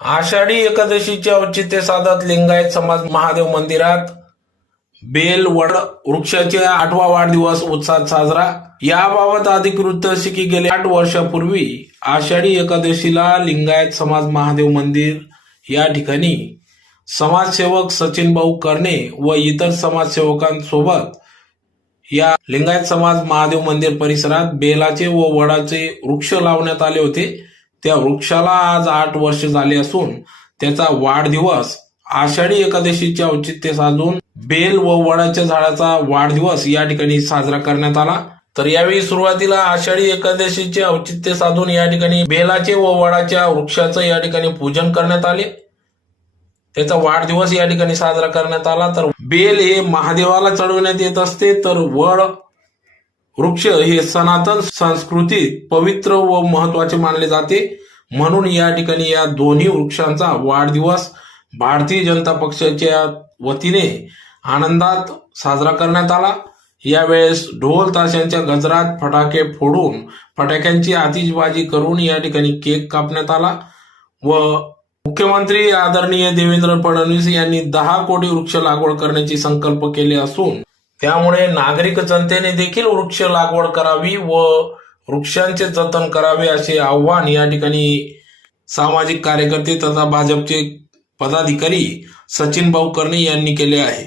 आषाढी एकादशीचे औचित्य साधत लिंगायत समाज महादेव मंदिरात बेल वड वृक्षाचे 8वा वाढदिवस उत्साहात साजरा। याबाबत अधिक वृत्त असे की गेल्या 8 वर्षापूर्वी आषाढी एकादशीला लिंगायत समाज महादेव मंदिर या ठिकाणी समाजसेवक सचिन भाऊ करणे व इतर समाजसेवकांसोबत या लिंगायत समाज महादेव मंदिर परिसरात बेलाचे व वडाचे वृक्ष लावण्यात आले होते। त्या वृक्षाला आज 8 वर्ष झाले असून त्याचा वाढदिवस आषाढी एकादशीचे औचित्य साधून बेल व वडाच्या झाडाचा वाढदिवस या ठिकाणी साजरा करण्यात आला। तर यावेळी सुरुवातीला आषाढी एकादशीचे औचित्य साधून या ठिकाणी बेलाचे व वडाच्या वृक्षाचं या ठिकाणी पूजन करण्यात आले। त्याचा वाढदिवस या ठिकाणी साजरा करण्यात आला। तर बेल हे महादेवाला चढवण्यात येत असते, तर वड वृक्ष हे सनातन संस्कृतीत पवित्र व महत्वाचे मानले जाते। म्हणून या ठिकाणी या दोन्ही वृक्षांचा वाढदिवस भारतीय जनता पक्षाच्या वतीने आनंदात साजरा करण्यात आला। यावेळेस ढोल ताशांच्या गजरात फटाके फोडून फटाक्यांची आतिषबाजी करून या ठिकाणी केक कापण्यात आला व मुख्यमंत्री आदरणीय देवेंद्र फडणवीस यांनी 10 कोटी वृक्ष लागवड करण्याची संकल्प केले असून त्यामुळे नागरिक जनतेने देखील वृक्ष लागवड करावी व वृक्षांचे जतन करावे असे आव्हान या ठिकाणी सामाजिक कार्यकर्ते तथा भाजपचे पदाधिकारी सचिन भाऊ करणे यांनी केले आहे।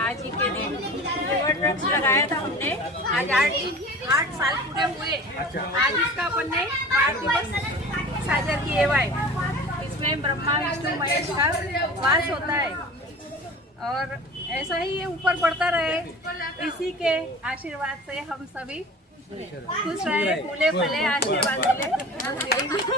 आज ही के दिन वृक्ष लगाया था हमने। आज 8 साल पूरे हुए। आज इसका अपन ने वाढदिवस साजरा किए हुआ है। इसमें ब्रह्मा विष्णु महेश का वास होता है और ऐसा ही ये ऊपर बढ़ता रहे। इसी के आशीर्वाद से हम सभी खुश रहे, फूले फले आशीर्वाद मिले।